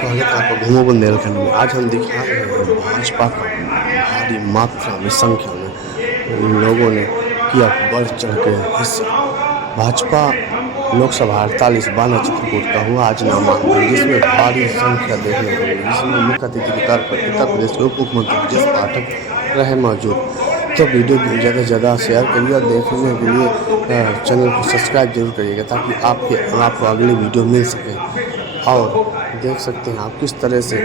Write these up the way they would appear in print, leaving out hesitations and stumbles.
स्वागत है आपका घूमो बुंदेलखंड में। आज हम दिखा रहे हैं भाजपा का भारी मात्रा में संख्या में लोगों ने किया बढ़ चढ़ के हिस्सा। भाजपा लोकसभा 48 बाना चित्रकूट का हुआ आज नामांकन, जिसमें भारी संख्या देखने को मिली, जिसमें मुख्य अतिथि के तौर पर उत्तर प्रदेश के उप मुख्यमंत्री ब्रजेश पाठक रहे मौजूद। तो वीडियो ज़्यादा से ज़्यादा शेयर करिए और देखने के लिए चैनल को सब्सक्राइब जरूर करिएगा, ताकि आपको अगली वीडियो मिल सके। और देख सकते हैं आप किस तरह से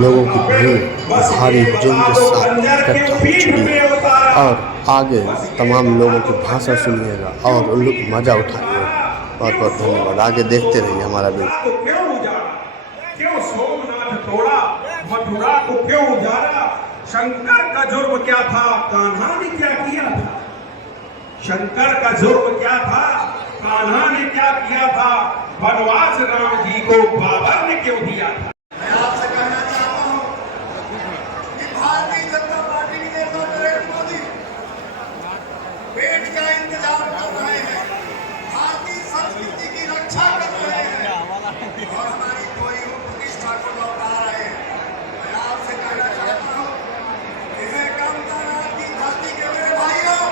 लोगों की भीड़ भारी जुर्म के साथ इकट्ठा हो चुकी है। और आगे तमाम लोगों की भाषण सुनिएगा और उन लोग मज़ा उठाइए। बहुत बहुत धन्यवाद। आगे देखते रहिए हमारा वीडियो। क्यों सोमनाथ तोड़ा, मथुरा को क्यों उजाड़ा? शंकर का जुर्म क्या था, कान्हा ने क्या किया था? शंकर का जुर्म क्या था, कान्हा ने क्या किया था? वनवास राम जी को बाबर ने क्यों दिया था? मैं आपसे कहना चाहता हूं कि भारतीय जनता पार्टी के नेता नरेंद्र मोदी पेट का इंतजाम कर रहे हैं, भारतीय संस्कृति की रक्षा कर रहे हैं और हमारी कोई प्रतिष्ठा को लौटा रहे हैं। मैं आपसे कहना चाहता हूं कि हे कामनाथ की धरती के मेरे भाइयों,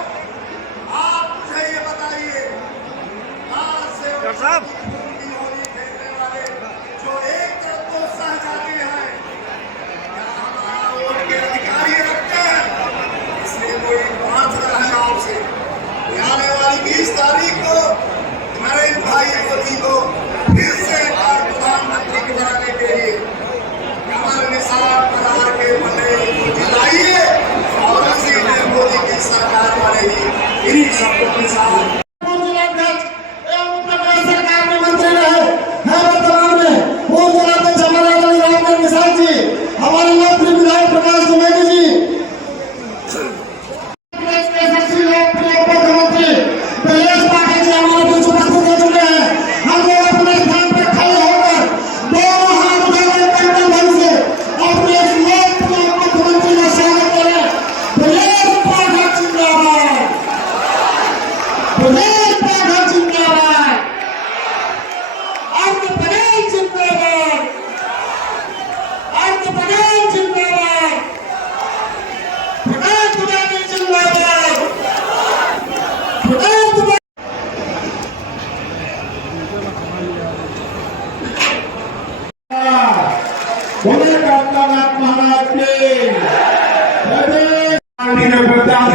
आप मुझे ये बताइए, आज से होली खेलने वाले जो एक तरफ तो सहजाती है, क्या हमारा वोट के अधिकारी रखते हैं? इसलिए कोई बात रहा है आपसे, आने वाली 20 तारीख को नरेंद्र भाई मोदी को फिर से एक बार प्रधानमंत्री बनाने के लिए कमल निशान बना के बने जिलाइए और इसी में मोदी की सरकार बनेगी। इन्हीं शब्दों के साथ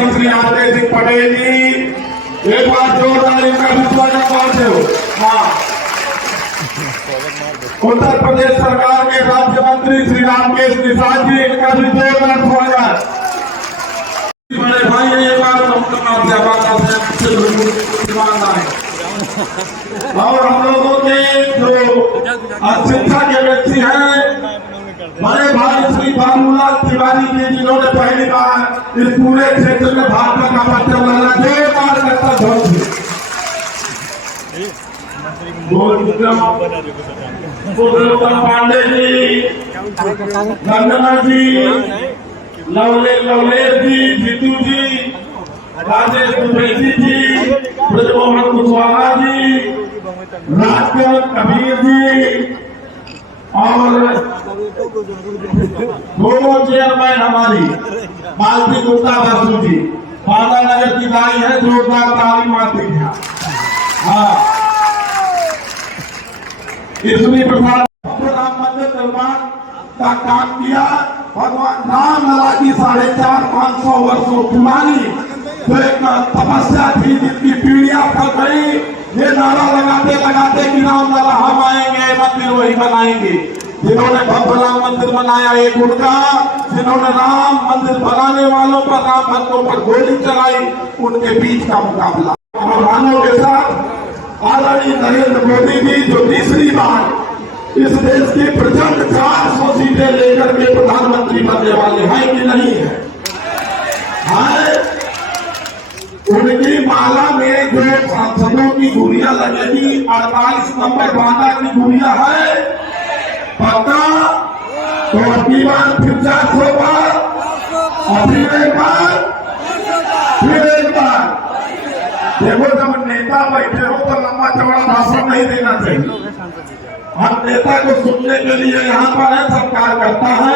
श्री आरके सिंह पटेल जी, एक बार जोरदार इनका स्वागत करते हो। उत्तर प्रदेश सरकार के राज्य मंत्री श्री रामकेश निषाद जी, इनका भी जोरदार स्वागत। बड़े भाई एक बार और हम लोगों के जो शिक्षा के व्यक्ति हैं, बड़े भाई श्री बाबूलाल तिवारी जी, जिन्होंने पहली बार इस पूरे क्षेत्र में भाजपा का पर्चा लगा, जोरदार करता ध्वनि। पांडे जी, वंदना जी, लवलेश जी, जीतू जी, राजेश दुबेदी जी, ब्रजमोहन कुशवाहा जी, राजकमल कबीर जी और दोनों चेयरमैन हमारी मालती गुप्ता बसु जी, बांदा नगर की गाड़ी है, जोरदार ताली मारती है। हाँ, इसमें प्रधान राम मंदिर निर्माण का काम किया। भगवान राम लला की 450-500 वर्षों पुरानी तो एक तपस्या थी, जिसकी पीढ़ियां फल गई। ये नारा लगाते लगाते कि राम लला हम आएंगे, मंदिर वही बनाएंगे। जिन्होंने भव्य राम मंदिर बनाया एक उनका, जिन्होंने राम मंदिर बनाने वालों पर, राम भक्तों पर गोली चलाई, उनके बीच का मुकाबला। मुसलमानों के साथ आदरणीय नरेंद्र मोदी जी, जो तीसरी बार इस देश की प्रचंड 400 सीटें लेकर के प्रधानमंत्री बनने वाले हैं कि नहीं है? उनकी माला में जो सांसदों की दूरियां लगेगी, 48 नंबर बांदा की दूरियां है पक्का। तो अगली बार फिर 400 बार और फिर एक बार देखो जब नेता बैठे हो तो लंबा चौड़ा भाषण नहीं देना चाहिए। हम नेता को सुनने के लिए यहाँ पर है, सब कार्यकर्ता है,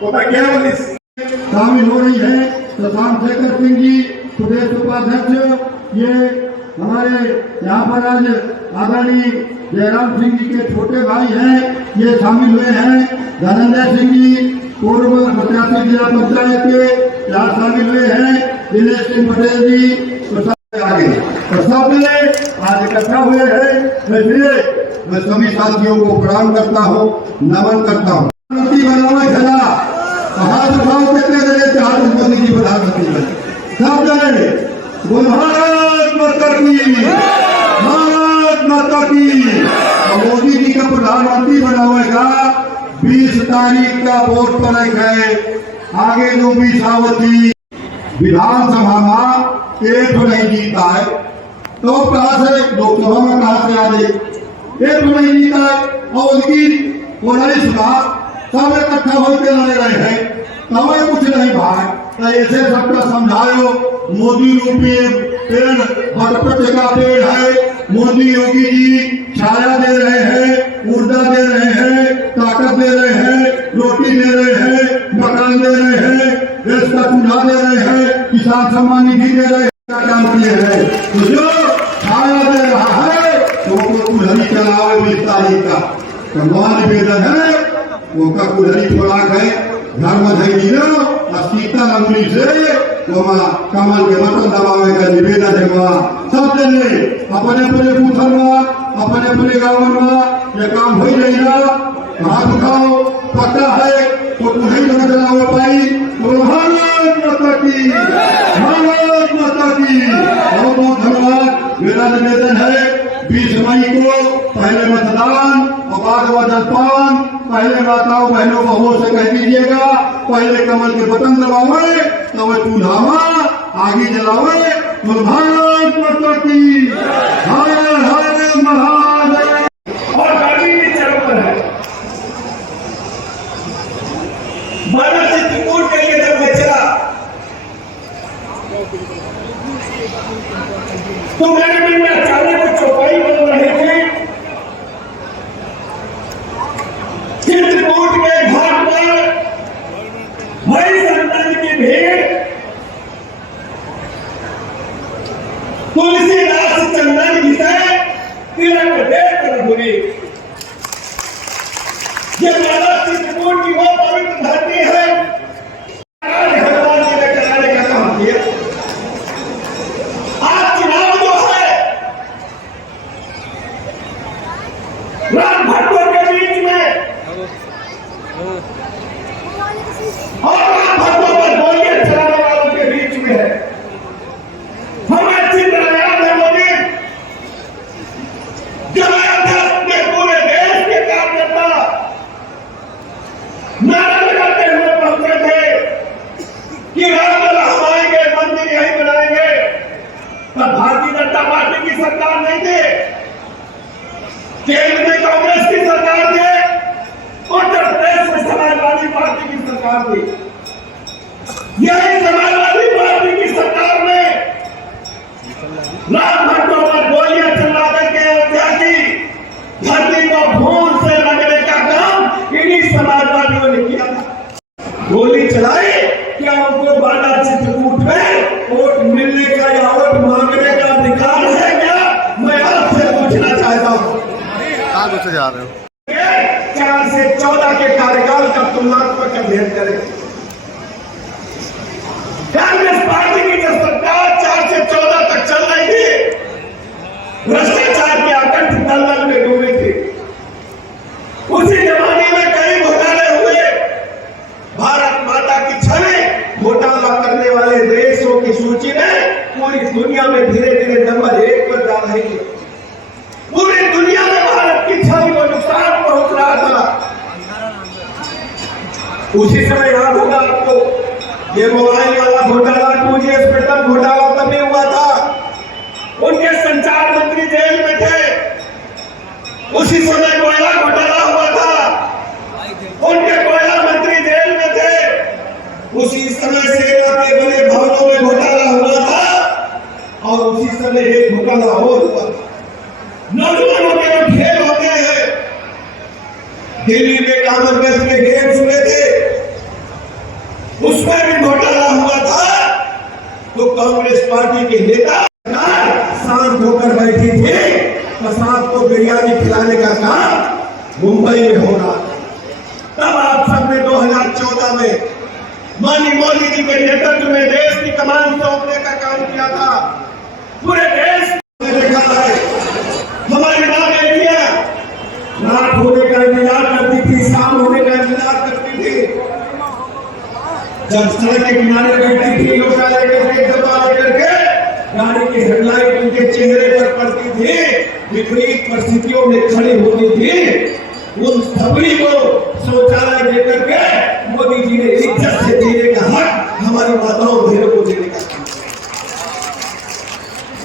तो मैं केवल शामिल हो रही है प्रशांत शेखर सिंह जी प्रदेश उपाध्यक्ष। ये हमारे यहाँ पर आज आदरणीय जयराम सिंह जी के छोटे भाई हैं, ये शामिल हुए हैं। धनंजय सिंह जी पूर्व प्रत्याशी जिला पंचायत के यहाँ शामिल हुए हैं। दिनेश सिंह पटेल जी आगे तो सब आज इकट्ठा हुए हैं। मैं सभी साथियों को प्रणाम करता हूँ, नमन करता हूँ। प्रधानमंत्री बनावे झला हाथ उठाओ, कितने जगह से हाथ मोदी जी प्रधानमंत्री बने, सब जगह बोल भारत माता की, भारत माता की। मोदी जी का प्रधानमंत्री बनावेगा 20 तारीख का वोट पर है। आगे जो भी सावती विधानसभा में एक नहीं जीता है तो कहां से लोकसभा में कहां से आ जाए, एक नहीं जीता है। और उसकी 19 बार सब इकट्ठा होकर लड़ रहे हैं, तब कुछ नहीं भाई ऐसे सबका समझायो। मोदी रूपी पेड़ बरपटे का पेड़ है, मोदी योगी जी छाया दे रहे हैं, ऊर्जा दे रहे हैं, ताकत दे रहे हैं, रोटी दे रहे हैं, मकान दे रहे हैं, देश का चूल्हा दे रहे हैं, किसान सम्मान निधि दे रहे हैं, काम किए हैं। तो जो छाया दे रहा है तो कुल्हड़ी चलावे 20 तारीख का भगवान निवेदन है, उनका कुल्हड़ी खुराक है, घर में धैर्य लो और शीतल अंगुली से कमल के बटन दबावे का निवेदन है। वहाँ सब जने अपने अपने बूथर में, अपने अपने गाँव में ये काम हो जाएगा। हाथ उठाओ, पता है तो कुल्हड़ी न चलावे पाई तो भारत माता की, भारत माता की। बहुत बहुत धन्यवाद। मेरा निवेदन है 20 मई को पहले मतदान और बाद में जलपान। पहले माताओं बहनों बहुओं से कह दीजिएगा पहले कमल के बटन दबावे तब चूल्हा आगे जलावे। तो भारत माता की, हर हर महादेव। और गाड़ी भी चल पर है। माना चित्रकूट के लिए जब मैं चला तो मेरे मन में अचानक चौपाई बन रही थी। चित्रकूट के घाट पर बड़ी संतान की भीड़ तुलसीदास चंदन घिसे तिलक देकर घूरी। ये माता चित्रकूट की वो पवित्र धरती है। भगवान जी ने कराने का काम किया। आज चुनाव जो है राम भक्तों के बीच में और राम भक्तों पर गोलियां चलाने वालों के बीच में है। हमें चित्र याद है मोदी जब अपने पूरे देश के कार्यकर्ता नारा लगाते हुए पहुंचे थे कि रामलला हम आएंगे, मंदिर यही बनाएंगे। पर भारतीय जनता पार्टी की सरकार नहीं थी, केंद्र में कांग्रेस की सरकार थी, उत्तर प्रदेश में समाजवादी पार्टी की सरकार थी। यही समाजवादी पार्टी की सरकार ने राम भक्तों पर गोलियां चला करके हत्या की। धरती को खून से रगड़ने का काम इन्हीं समाजवादियों ने किया था। गोली चलाई, क्या उनको बाटा चित्रकूट में वोट मिलने का या वोट मांगने का अधिकार है क्या? मैं आपसे पूछना चाहता हूँ। आगे जा रहे हो 4 से 14 के कार्यकाल का तुलनात्मक अध्ययन करें। कांग्रेस पार्टी की जो सरकार 4 से 14 तक चल रही थी, भ्रष्टाचार के अकंठ दलदल में डूबी थी। उसी जमाने में कई घोटाले हुए। भारत माता की छवि घोटाला करने वाले देशों की सूची में पूरी दुनिया में धीरे धीरे नंबर 1 पर जा रही है। पूरी दुनिया में भारत की छवि को नुकसान पहुंच रहा था। उसी समय याद होगा आपको ये मोबाइल वाला घोटाला, 2G स्पेक्ट्रम घोटाला तभी हुआ था। उनके संचार मंत्री जेल में थे। उसी समय कोयला घोटाला हुआ था, उनके कोयला मंत्री जेल में थे। उसी समय सेना के बड़े भवनों में घोटाला हुआ था और उसी समय घोटाला और हुआ। नौजवानों के जो खेल होते हैं, दिल्ली में कॉमनवेल्थ में गेम्स हुए थे, उसमें भी घोटाला हुआ था। तो कांग्रेस पार्टी के नेता शांत होकर बैठी थी, प्रसाद को बिरयानी खिलाने का काम मुंबई में हो रहा था। तब आप सबने 2014 में माननीय मोदी जी के नेतृत्व में देश की कमान सौंपने का काम किया था। पूरे देश में देखा है, हमारी मां बेटियां रात होने का इंतजार करती थी, शाम होने का इंतजार करती थी। जब सड़क के किनारे बैठती थी, लोटा लेकर के, डब्बा लेकर के, गाड़ी की हेडलाइट उनके चेहरे पर पड़ती थी, विपरीत परिस्थितियों में खड़ी होती थी, उन सभी को शौचालय देकर के मोदी जी ने इज्जत से जीने का हक हमारी माताओं बहनों को देने का काम किया।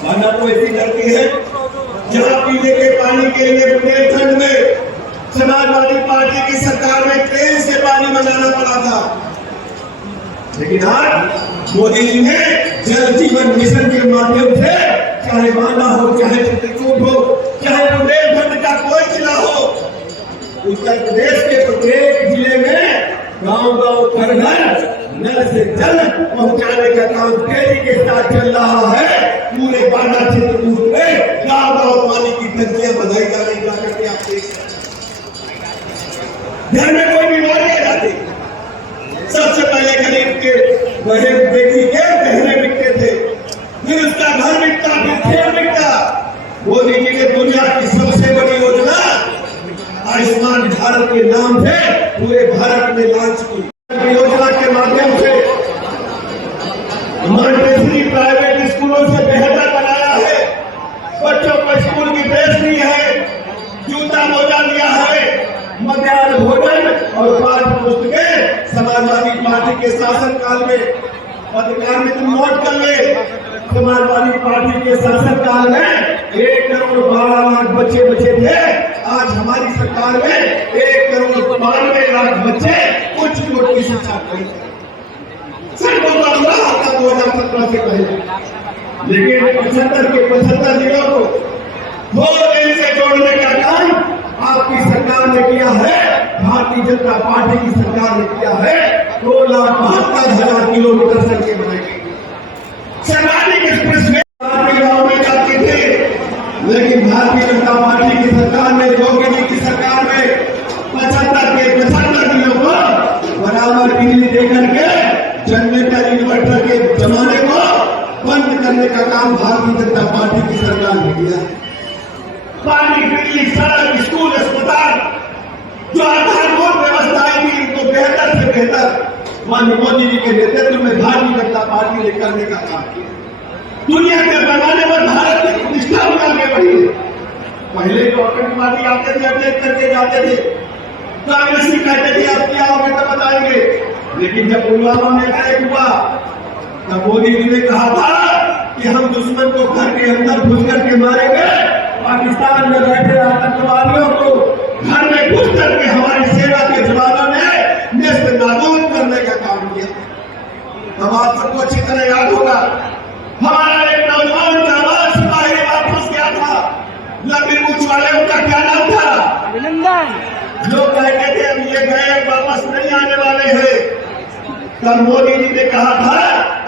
माना तो ऐसी धरती है जहाँ पीने के पानी के लिए बुंदेलखंड में समाजवादी पार्टी की सरकार में ट्रेन से पानी मंगाना पड़ा था, लेकिन आज मोदी जी ने जल जीवन मिशन के माध्यम से, चाहे माना हो, चाहे चित्रकूट हो, चाहे बुंदेलखंड का कोई जिला हो, उत्तर प्रदेश के प्रत्येक जिले में गांव-गांव घर नल से जल पहुंचाने का काम तेजी के साथ चल रहा है। पूरे बांदा चित्रकूट में गांव-गांव पानी की टंकियां बनाई जा रही, जाकर के आप देख सकते हैं। घर में कोई बीमारी आ जाती, सबसे पहले गरीब के बहन बेटी के गहने बिकते थे, फिर उसका घर बिकता, फिर खेत बिकता। मोदी जी ने दुनिया की सबसे बड़ी योजना आयुष्मान भारत के नाम से पूरे भारत में लॉन्च की। योजना के माध्यम से मॉन्टेसरी प्राइवेट स्कूलों से बेहतर बनाया है। बच्चों को स्कूल की ड्रेस दी है, जूता मोजा दिया है, मध्याह्न भोजन और पाठ्य पुस्तकें समाजवादी पार्टी के शासन काल में, अधिकार में तुम नोट कर ले, समाजवादी पार्टी के शासन काल में 1 करोड़ 12 लाख बच्चे बचे थे। आज हमारी सरकार में 1 करोड़ 92 लाख बच्चे उच्च कोटि की शिक्षा करेंगे। सिर्फ 2017 से पहले, लेकिन 75 के 75 जिलों को 2 दिन से जोड़ने का काम आपकी सरकार ने किया है, भारतीय जनता पार्टी की सरकार ने किया है। 2,72,000 किलोमीटर सड़कें बनाई गई। सरकारी एक्सप्रेस वे गाँव में जाती थी, लेकिन भारतीय जनता पार्टी की सरकार ने, योगी जी की सरकार में 75 के 75 जिलों को बराबर बिजली देकर के जनरेटर इन्वर्टर के जमाने को बंद करने का काम भारतीय जनता पार्टी की सरकार ने किया। पानी, बिजली, सड़क, स्कूल, अस्पताल, जो आधारभूत व्यवस्थाएं थी, उनको बेहतर से बेहतर माननीय मोदी जी के नेतृत्व में भारतीय जनता पार्टी ने करने का काम किया। दुनिया के पैमाने पर भारत की प्रतिष्ठा भी आगे बढ़ी है। पहले जो आतंकवादी आते थे, अटैक करके जाते थे, कांग्रेसी कहते थे अब क्या होगा तो बताएंगे, लेकिन जब पुलवामा में अटैक हुआ तब मोदी जी ने कहा था कि हम दुश्मन को घर के अंदर घुस करके मारेंगे। पाकिस्तान में बैठे आतंकवादियों को घर में घुस करके हमारी सेना के जवानों ने नेस्त नाबूद करने का काम किया। अब आप सबको अच्छी तरह याद होगा, हमारा एक नौजवान जाबाज सिपाही वापस गया था, लंबी मूंछ वाले, उनका क्या नाम था? अभिनंदन। लोग कहते थे अब ये गए, वापस नहीं आने वाले हैं। तब मोदी जी ने कहा था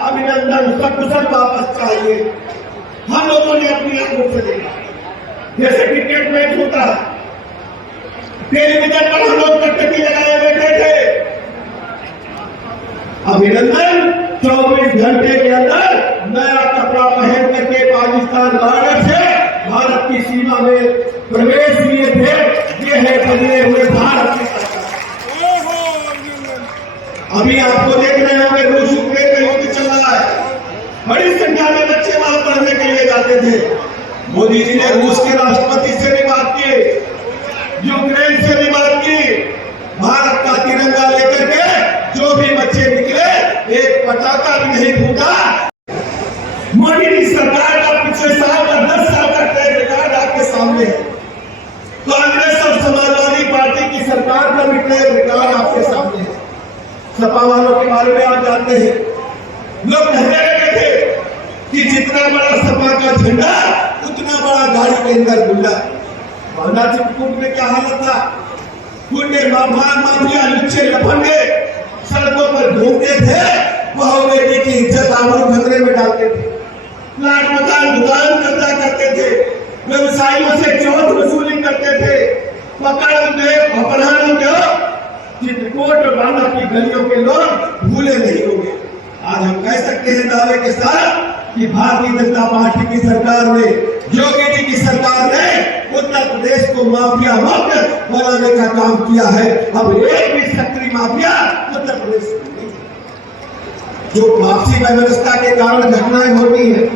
अभिनंदन सकुशल वापस चाहिए। हम लोगों ने अपनी आंखों से देखा, जैसे क्रिकेट मैच होता है, टेलीविजन पर हम लोग टकटकी लगाए बैठे थे। अभिनंदन 24 घंटे के अंदर नया कपड़ा पहन करके पाकिस्तान बॉर्डर से भारत की सीमा में प्रवेश किए थे। ये है बदले हुए भारत की सरकार। अभी आपको देख रहे होंगे रूस यूक्रेन का युद्ध चल रहा है, बड़ी संख्या में बच्चे वहां पढ़ने के लिए जाते थे। मोदी जी ने रूस के राष्ट्रपति से भी बात की, यूक्रेन से भी बात की, भारत का तिरंगा लेकर के जो भी बच्चे निकले, एक पटाखा भी नहीं फूटा। मोदी जी सरकार का पिछले साल का 10 साल का ट्रैक रिकॉर्ड आपके सामने है। कांग्रेस और समाजवादी पार्टी की सरकार का भी ट्रैक रिकॉर्ड आपके सामने है। सपा वालों के बारे में आप जानते हैं, लोग कहने लगे थे कि जितना बड़ा सपा का झंडा उतना बड़ा गाड़ी के अंदर गुंडा। बंदा चित्रकूट में क्या हालत था, गुंडे माफिया लुच्चे लफंगे सड़कों पर घूमते थे, वह बेटी की इज्जत आबरू खतरे में डालते थे, प्लाट मकान दुकान कब्जा करते थे, व्यवसायियों से चोट वसूली करते थे, पकड़ दे अपहरण दो। चित्रकूट और बांदा की गलियों के लोग भूले नहीं होंगे। आज हम कह सकते हैं दावे के साथ कि भारतीय जनता पार्टी की सरकार ने, योगी जी की सरकार ने उत्तर प्रदेश को माफिया मुक्त बनाने का काम किया है। अब एक भी सक्रिय माफिया उत्तर प्रदेश में नहीं है। जो वापसी व्यवस्था के कारण घटनाएं होती है,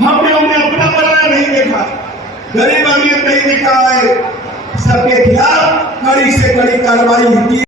हमने उन्हें अपना बनाया नहीं देखा, गरीब अमीर नहीं देखा है, सबके खिलाफ कड़ी से कड़ी कार्रवाई की।